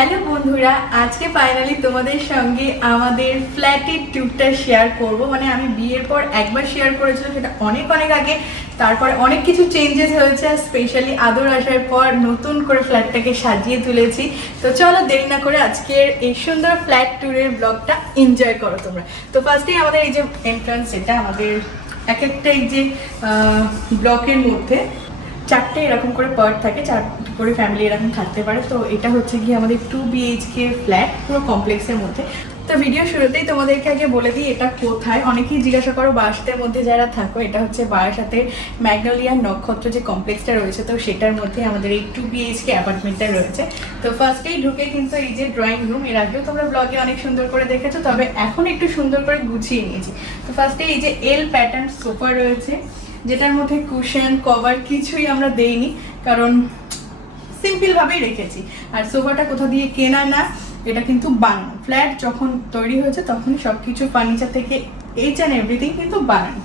Hello বন্ধুরা, আজকে finally তোমাদের সঙ্গে আমাদের ফ্ল্যাটের ট্যুরটা শেয়ার করব। মানে আমি বিয়ের পর একবার শেয়ার করেছিলাম, সেটা অনেক আগে। তারপরে অনেক কিছু চেঞ্জেস হয়েছে, আর স্পেশালি আদর আসার পর নতুন করে ফ্ল্যাটটাকে সাজিয়ে তুলেছি। তো চলো দেরি না করে আজকের এই সুন্দর ফ্ল্যাট ট্যুরের ব্লগটা এনজয় করো তোমরা। তো ফার্স্টেই আমাদের এই যে এন্ট্রান্স, এটা আমাদের এক একটা এই যে ব্লকের মধ্যে চারটে এরকম করে পার্ট থাকে, চারটে করে ফ্যামিলি এরকম থাকতে পারে। তো এটা হচ্ছে গিয়ে আমাদের 2 BHK ফ্ল্যাট পুরো কমপ্লেক্সের মধ্যে। তো ভিডিও শুরুতেই তোমাদেরকে আগে বলে দিই এটা কোথায়। অনেকেই জিজ্ঞাসা করো বারাসাতের মধ্যে যারা থাকো, এটা হচ্ছে বারাসাতের ম্যাগনোলিয়া নক্ষত্র যে কমপ্লেক্সটা রয়েছে, তো সেটার মধ্যে আমাদের এই 2 BHK অ্যাপার্টমেন্টটা রয়েছে। তো ফার্স্টেই ঢুকে কিন্তু এই যে ড্রয়িং রুম, এর আগেও তোমরা ব্লগে অনেক সুন্দর করে দেখেছো, তবে এখন একটু সুন্দর করে গুছিয়ে নিয়েছি। তো ফার্স্টে এই যে এল প্যাটার্ন সোফা রয়েছে, যেটার মধ্যে কুশন কভার কিছুই আমরা দেইনি, কারণ সিম্পলভাবেই রেখেছি। আর সোফাটা কোথা দিয়ে কেনা না, এটা কিন্তু বানানো। ফ্ল্যাট যখন তৈরি হয়েছে তখনই সব কিছু ফার্নিচার থেকে এইচ অ্যান্ড এভরিথিং কিন্তু বানানো।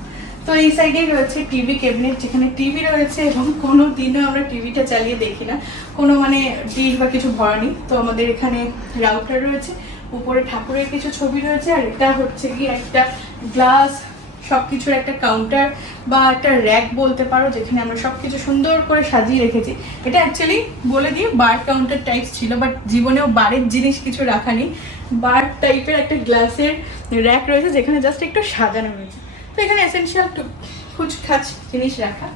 তো এই সাইডেই রয়েছে টিভি ক্যাবিনেট, যেখানে টিভি রয়েছে, এবং কোনো দিনও আমরা টিভিটা চালিয়ে দেখি না, কোনো মানে ডিশ বা কিছু ভরা নেই। তো আমাদের এখানে রাউটার রয়েছে, উপরে ঠাকুরের কিছু ছবি রয়েছে, আর এটা হচ্ছে কি একটা গ্লাস সবকিছুর একটা কাউন্টার বা একটা র্যাক বলতে পারো, যেখানে আমরা সবকিছু সুন্দর করে সাজিয়ে রেখেছি। এটা অ্যাকচুয়ালি বলে দিয়ে বার কাউন্টার টাইপ ছিল, বাট জীবনেও বারের জিনিস কিছু রাখা নেই। বার টাইপের একটা গ্লাসের র্যাক রয়েছে, যেখানে জাস্ট একটু সাজানো রয়েছে। তো এখানে এসেনশিয়াল খুচখাচ জিনিস রাখা।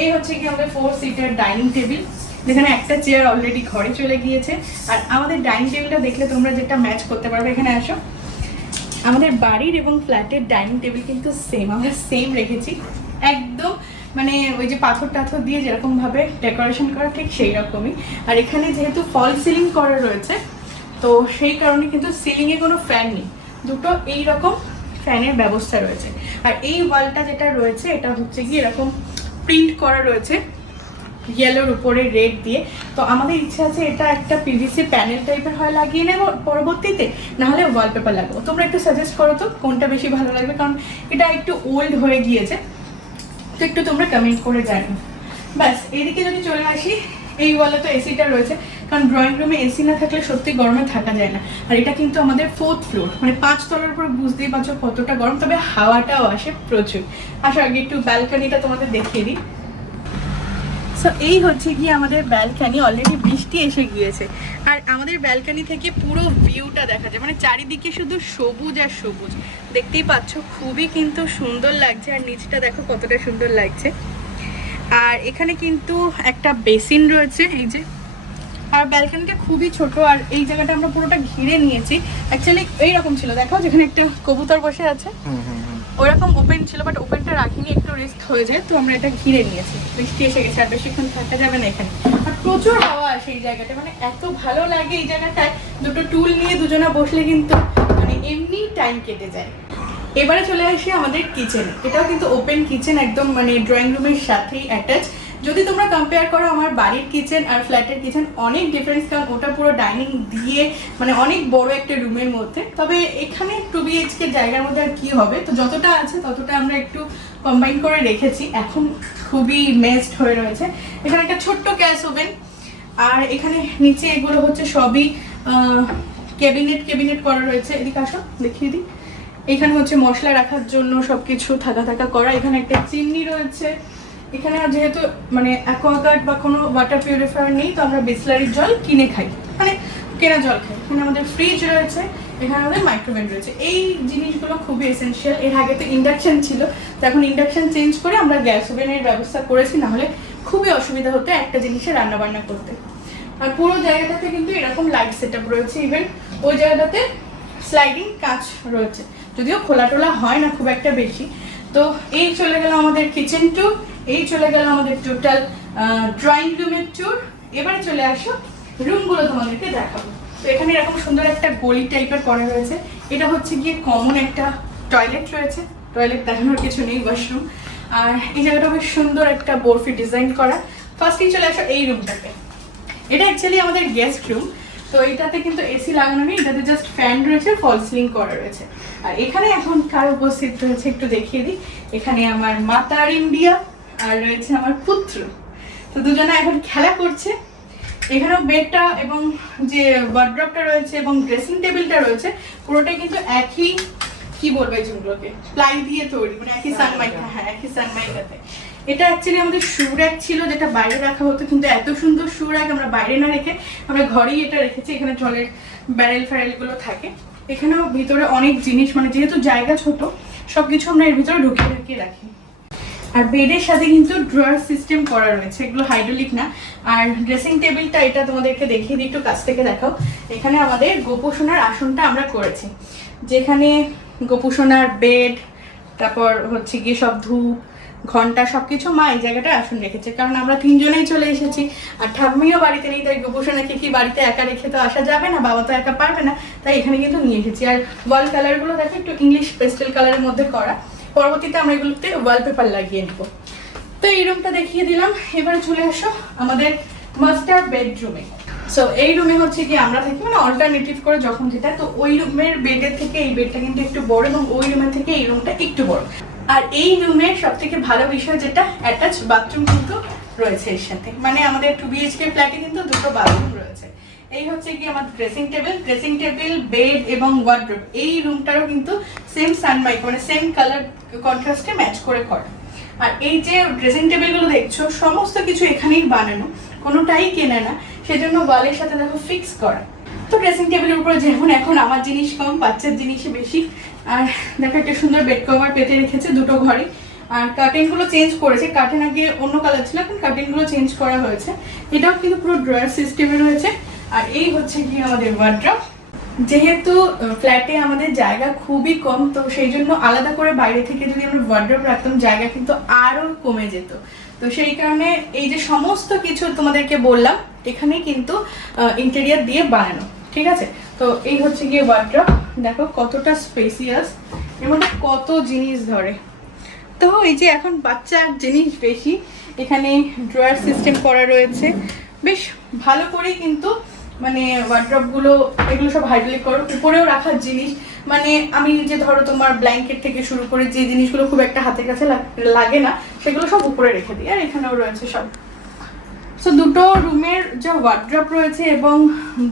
এই হচ্ছে কি আমাদের 4 সিটার ডাইনিং টেবিল, যেখানে একটা চেয়ার অলরেডি ঘরে চলে গিয়েছে। আর আমাদের ডাইনিং টেবিলটা দেখলে তোমরা যেটা ম্যাচ করতে পারবে, এখানে আসো। আমাদের বাড়ির এবং ফ্ল্যাটের ডাইনিং টেবিল কিন্তু সেম, আমরা সেম রেখেছি একদম, মানে ওই যে পাথর টাথর দিয়ে যেরকম ভাবে ডেকোরেশন করা ঠিক সেই রকমই। আর এখানে যেহেতু ফল সিলিং করা রয়েছে, তো সেই কারণে কিন্তু সিলিংয়ে কোনো ফ্যান নেই, দুটো এই রকম ফ্যানের ব্যবস্থা রয়েছে। আর এই ওয়ালটা যেটা রয়েছে, এটা হচ্ছে কি এরকম প্রিন্ট করা রয়েছে ইয়েলোর উপরে রেড দিয়ে। তো আমাদের ইচ্ছা আছে এটা একটা পিভিসি প্যানেল টাইপের হয় লাগিয়ে নেব পরবর্তীতে, নাহলে ওয়ালপেপার লাগাবো। তোমরা একটু সাজেস্ট করো তো কোনটা বেশি ভালো লাগবে, কারণ এটা একটু ওল্ড হয়ে গিয়েছে। তো একটু তোমরা কমেন্ট করে জানো। ব্যাস, এইদিকে যদি চলে আসি, এই ওয়ালে তো এসিটা রয়েছে, কারণ ড্রয়িং রুমে এসি না থাকলে সত্যি গরমে থাকা যায় না। আর এটা কিন্তু আমাদের 4th ফ্লোর, মানে 5 তলার উপর, বুঝতেই পারছো কতটা গরম, তবে হাওয়াটাও আসে প্রচুর। আসো আগে একটু ব্যালকনিটা তোমাদের দেখিয়ে দিই। সো এই হচ্ছে গিয়ে আমাদের ব্যালকানি, অলরেডি বৃষ্টি এসে গিয়েছে, আর আমাদের ব্যালকানি থেকে পুরো ভিউটা দেখা যায়, মানে চারিদিকে শুধু সবুজ আর সবুজ, দেখতেই পাচ্ছ, খুবই কিন্তু সুন্দর লাগছে। আর নিচটা দেখো কতটা সুন্দর লাগছে। আর এখানে কিন্তু একটা বেসিন রয়েছে, এই যে। আর ব্যালকানিটা খুবই ছোট, আর এই জায়গাটা আমরা পুরোটা ঘিরে নিয়েছি। অ্যাকচুয়ালি এইরকম ছিল, দেখো যেখানে একটা কবুতর বসে আছে, ওইরকম ওপেন ছিল, বাট ওপেনটা রাখিনি, একটু রিস্ক হয়ে যায়, তো আমরা এটা ঘিরে নিয়েছি। বৃষ্টি এসে গেছে, আর বেশিক্ষণ থাকা যাবে না এখানে। আর প্রচুর হাওয়া আসে এই জায়গাটা, মানে এত ভালো লাগে এই জায়গাটায়। দুটো টুল নিয়ে দুজনা বসলে কিন্তু মানে এমনি টাইম কেটে যায়। এবারে চলে আসি আমাদের কিচেনে। এটাও কিন্তু ওপেন কিচেন, একদম মানে ড্রয়িং রুমের সাথেই অ্যাটাচ। যদি তোমরা কম্পেয়ার করো আমার বাড়ির কিচেন আর ফ্ল্যাটের কিচেন, অনেক ডিফারেন্স, কারণ ওটা পুরো ডাইনিং দিয়ে মানে অনেক বড় একটা রুমের মধ্যে। তবে এখানে 2 BHK জায়গার মধ্যে আর কি হবে, তো যতটা আছে ততটা আমরা একটু কম্বাইন করে রেখেছি। এখন খুবই মেসড হয়ে রয়েছে। এখানে একটা ছোট্ট গ্যাস ওভেন, আর এখানে নিচে এগুলো হচ্ছে সবই ক্যাবিনেট করা রয়েছে। এদিকে আসো দেখিয়ে দিই। এখানে হচ্ছে মশলা রাখার জন্য সবকিছু থাকা করা। এখানে একটা চিমনি রয়েছে। এখানে যেহেতু মানে অ্যাকোয়াগার্ড বা কোনো ওয়াটার পিউরিফায়ার নেই, তো আমরা বিসলারির জল কিনে খাই, মানে কেনা জল খাই। এখানে আমাদের ফ্রিজ রয়েছে, এখানে আমাদের মাইক্রোওয়েভ রয়েছে। এই জিনিসগুলো খুবই এসেনশিয়াল। এর আগে তো ইন্ডাকশন ছিল, তো এখন ইন্ডাকশন চেঞ্জ করে আমরা গ্যাস ওভেনের ব্যবস্থা করেছি, নাহলে খুবই অসুবিধা হতো একটা জিনিসে রান্নাবান্না করতে। আর পুরো জায়গাটাতে কিন্তু এরকম লাইট সেট আপ রয়েছে, ইভেন ওই জায়গাটাতে স্লাইডিং কাঁচ রয়েছে, যদিও খোলা টোলা হয় না খুব একটা বেশি। তো এই চলে গেল আমাদের কিচেন ট্যুর, এই চলে গেল আমাদের টোটাল ড্রয়িং রুমের ট্যুর। এবারে চলে আসো রুমগুলো তোমাদেরকে দেখাবো। তো এখানে এরকম সুন্দর একটা গলি টাইপের করা রয়েছে। এটা হচ্ছে গিয়ে কমন একটা টয়লেট রয়েছে, টয়লেট দেখানোর কিছু নেই, ওয়াশরুম। আর এই জায়গাটা বেশ সুন্দর একটা বরফি ডিজাইন করা। ফার্স্টেই চলে আসো এই রুমটাতে। এটা অ্যাকচুয়ালি আমাদের গেস্ট রুম। তো এটাতে কিন্তু এসি লাগানো নেই, এটাতে জাস্ট ফ্যান রয়েছে, ফল সিলিং করা রয়েছে। আর এখানে এখন কার উপস্থিত রয়েছে একটু দেখিয়ে দিই। এখানে আমার মাতার ইন্ডিয়া আর রয়েছে আমার পুত্র। তো দুজনে এখন খেলা করছে। এখানেও বেডটা এবং যে ওয়ার্ড্রপটা রয়েছে এবং ড্রেসিং টেবিলটা রয়েছে পুরোটাই কিন্তু একই, কি বলবো এই জিনিসগুলোকে, প্লাই দিয়ে তৈরি, মানে একই সানমাইকা, হ্যাঁ একই সানমাইকাতে। এটা অ্যাকচুয়ালি আমাদের শু র্যাক ছিল যেটা বাইরে রাখা হতো, কিন্তু এত সুন্দর শু র্যাক আমরা বাইরে না রেখে আমরা ঘরেই এটা রেখেছি। এখানে জলের ব্যারেল ফ্যারেলগুলো থাকে, এখানেও ভিতরে অনেক জিনিস, মানে যেহেতু জায়গা ছোট সবকিছু আমরা এর ভিতরে ঢুকিয়ে রাখি। আর বেডের সাথে কিন্তু ড্রয়ার সিস্টেম করা রয়েছে, এগুলো হাইড্রোলিক না। আর ড্রেসিং টেবিলটা এটা তোমাদেরকে দেখিয়ে দিই, একটু কাছ থেকে দেখাও। এখানে আমাদের গোপোষণার আসনটা আমরা করেছি, যেখানে গোপোষণার বেড, তারপর হচ্ছে গিয়ে সব ধূপ ঘন্টা সবকিছু মা এই জায়গাটা আসন রেখেছে, কারণ আমরা 3 জনেই চলে এসেছি আর ঠাম্মিও বাড়িতে নেই, তাই গোপোষণাকে কি বাড়িতে একা রেখে তো আসা যাবে না, বাবা তো একা পারবে না, তাই এখানে কিন্তু নিয়ে এসেছি। আর ওয়াল কালারগুলো দেখো একটু ইংলিশ পেস্টেল কালারের মধ্যে করা, পরবর্তীতে আমরা এগুলোতে ওয়ালপেপার লাগিয়ে নেব। তো এই রুমটা দেখিয়ে দিলাম, এবারে চলে আসো আমাদের মাস্টার বেডরুমে। সো এই রুমে হচ্ছে কি আমরা থাকি, মানে অল্টারনেটিভ করে যখন যেটা, তো ওই রুমের বেডের থেকে এই বেডটা কিন্তু একটু বড় এবং ওই রুমের থেকে এই রুমটা একটু বড়। আর এই রুমের সব থেকে ভালো বিষয় যেটা, অ্যাটাচ বাথরুম কিন্তু রয়েছে এর সাথে, মানে আমাদের 2 BHK ফ্ল্যাটে কিন্তু 2টো বাথরুম রয়েছে। এই হচ্ছে কি আমার ড্রেসিং টেবিল, বেড এবং ওয়ার্ডরোব। এই রুমটারও কিন্তু সেম সানমাইকা, মানে সেম কালার কন্ট্রাস্টে ম্যাচ করে করা। আর এই যে ড্রেসিং টেবিলগুলো দেখছো সমস্ত কিছু এখানেই বানানো, কোনোটাই কেনা না, সেজন্য ওয়ালের সাথে দেখো ফিক্স করা। তো ড্রেসিং টেবিলের উপরে যেমন এখন আমার জিনিস কম, বাচ্চার জিনিসই বেশি। আর দেখো একটা সুন্দর বেড কভার পেতে রেখেছে 2টো ঘরে। আর কার্টেনগুলো চেঞ্জ করেছে, কার্টেন আগে অন্য কালার ছিল, এখন কার্টেনগুলো চেঞ্জ করা হয়েছে। এটাও কিন্তু পুরো ড্রয়ার সিস্টেমে রয়েছে। আর এই হচ্ছে কি আমাদের ওয়ার্ড্রপ। যেহেতু ফ্ল্যাটে আমাদের জায়গা খুবই কম, তো সেই জন্য আলাদা করে বাইরে থেকে যদি আমরা ওয়ার্ড্রপ রাখতাম জায়গা কিন্তু আরো কমে যেত। তো সেই কারণে এই যে সমস্ত কিছু তোমাদেরকে বললাম এখানে কিন্তু ইন্টেরিয়ার দিয়ে বানানো, ঠিক আছে। তো এই হচ্ছে গিয়ে ওয়ার্ড্রপ, দেখো কতটা স্পেসিয়াস, এর মধ্যে কত জিনিস ধরে। তো এই যে এখন বাচ্চার জিনিস বেশি, এখানে ড্রয়ার সিস্টেম করা রয়েছে, বেশ ভালো করেই কিন্তু মানে ওয়ার্ড্রপগুলো এগুলো সব হাইড্রোলিক করো। উপরেও রাখার জিনিস, মানে আমি যে ধরো তোমার ব্ল্যাঙ্কেট থেকে শুরু করে যে জিনিসগুলো খুব একটা হাতের কাছে লাগে না সেগুলো সব উপরে রেখে দিই। আর এখানেও রয়েছে সব। সো 2টো রুমের যে ওয়ার্ড্রপ রয়েছে এবং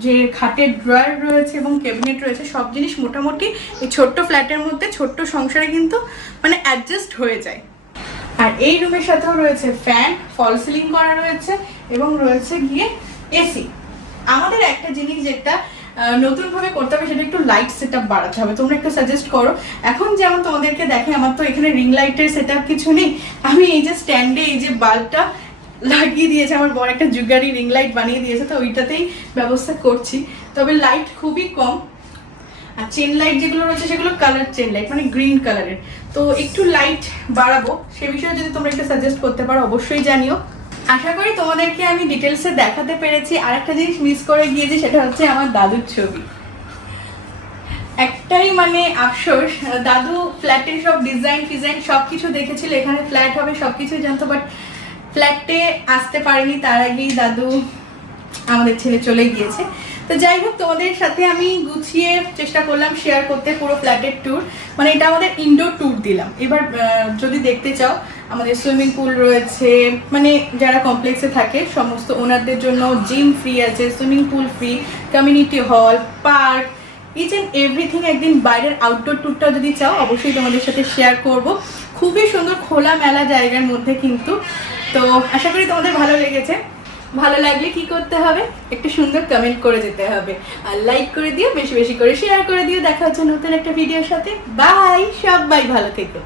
যে খাটের ড্রয়ার রয়েছে এবং ক্যাবিনেট রয়েছে, সব জিনিস মোটামুটি এই ছোট্ট ফ্ল্যাটের মধ্যে ছোট্ট সংসারে কিন্তু মানে অ্যাডজাস্ট হয়ে যায়। আর এই রুমের সাথেও রয়েছে ফ্যান, ফল সিলিং করা রয়েছে এবং রয়েছে গিয়ে এসি। আমাদের একটা জিনিস যেটা নতুনভাবে করতে হবে সেটা একটু লাইট সেট আপ বাড়াতে হবে, তোমরা একটু সাজেস্ট করো। এখন যেমন তোমাদেরকে দেখে আমার তো এখানে রিং লাইটের সেট আপ কিছু নেই, আমি এই যে স্ট্যান্ডে এই যে বাল্বটা লাগিয়ে দিয়েছে, আমার বড় একটা জুগারি রিং লাইট বানিয়ে দিয়েছে, তো ওইটাতেই ব্যবস্থা করছি। তবে লাইট খুবই কম। আর চেন লাইট যেগুলো রয়েছে সেগুলো কালার চেন লাইট, মানে গ্রিন কালারের। তো একটু লাইট বাড়াবো, সে বিষয়ে যদি তোমরা একটু সাজেস্ট করতে পারো অবশ্যই জানিও। আশা করি তোমাদেরকে আমি ডিটেলসে দেখাতে পেরেছি। আর একটা জিনিস মিস করে গিয়েছি, সেটা হচ্ছে আমার দাদুর ছবি। একটাই মানে আফসোস, দাদু ফ্ল্যাটের সব ডিজাইন সব কিছু দেখেছিল, এখানে ফ্ল্যাট হবে সব কিছুই জানতো, বাট ফ্ল্যাটে আসতে পারেনি, তার আগেই দাদু আমাদের ছেড়ে চলে গিয়েছে। তো যাই হোক, তোমাদের সাথে আমি গুছিয়ে চেষ্টা করলাম শেয়ার করতে পুরো ফ্ল্যাটের ট্যুর, মানে এটা আমাদের ইনডোর ট্যুর দিলাম। এবার যদি দেখতে চাও আমাদের সুইমিং পুল রয়েছে, মানে যারা কমপ্লেক্সে থাকে সমস্ত ওনারদের জন্য জিম ফ্রি আছে, swimming pool free, community hall, park, each and everything. একদিন বাইরের আউটডোর ট্যুরটা যদি চাও অবশ্যই তোমাদের সাথে শেয়ার করব। খুবই সুন্দর খোলা মেলা জায়গার মধ্যে কিন্তু। তো আশা করি তোমাদের ভালো লেগেছে। ভালো লাগলে কি করতে হবে, একটু সুন্দর কমেন্ট করে যেতে হবে, আর লাইক করে দিও, বেশি বেশি করে শেয়ার করে দিও। দেখা হচ্ছে নতুন একটা ভিডিওর সাথে। বাই, সবাই ভালো থেকো।